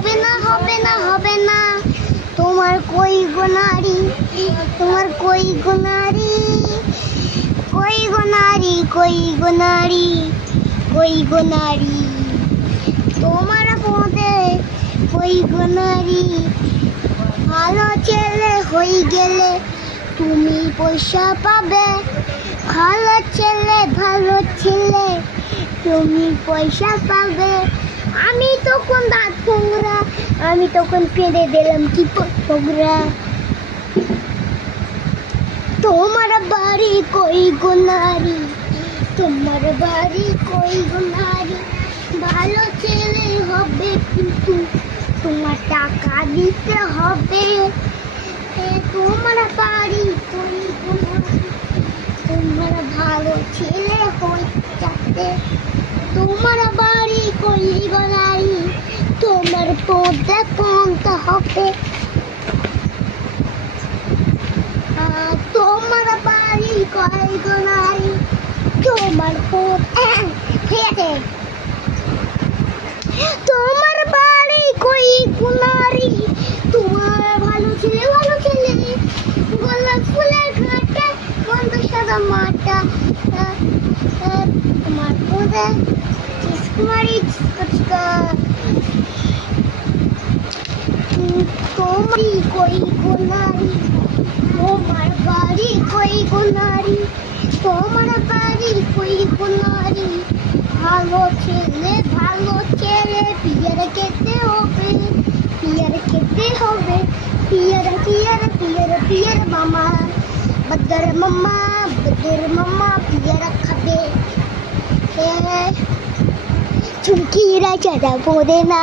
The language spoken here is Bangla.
হবে না হবে না হবে না তোমার কই গো নারী তোমার কই গো নারী কই গো নারী কই গো নারী কই গো নারী তোমার পদে কই গো নারী ভালো ছেলে হয়ে গেলে তুমি পয়সা পাবে ভালো ছেলে তুমি পয়সা পাবে আমি তখন দাঁত ফোংরা আমি তখন পেঁদে দিলাম কি ফোংরা তোমার বাড়ি কই গো নারী তোমার বাড়ি কই গো নারী ভালো ছেলে হবে কিন্তু তোমার টাকা দিতে হবে তোমার বাড়ি কই গো নারী তোমার ভালো ছেলে হয়ে যাবে তোমার বাড়ি কই গো নারী তোমার পদে পৌঁছতে হবে তোমার বাড়ি কই গো নারী তোমার পদ তোমার বাড়ি কই গো নারী তোমার ভালো ছেলে গোলাপ ফুলের ঘাটে গন্ধ সাদা মাটা তোমার পদে চিসকুমারি তোমার কই গো নারী তোমার বাড়ি কই গো নারী তোমার বাড়ি কই গো নারী ভালো ছেলে পিয়ার খেতে হবে পিয়ার মামা বদর মামা পিয়ার খাবে চুমকিরা চাঁদা পড়ে না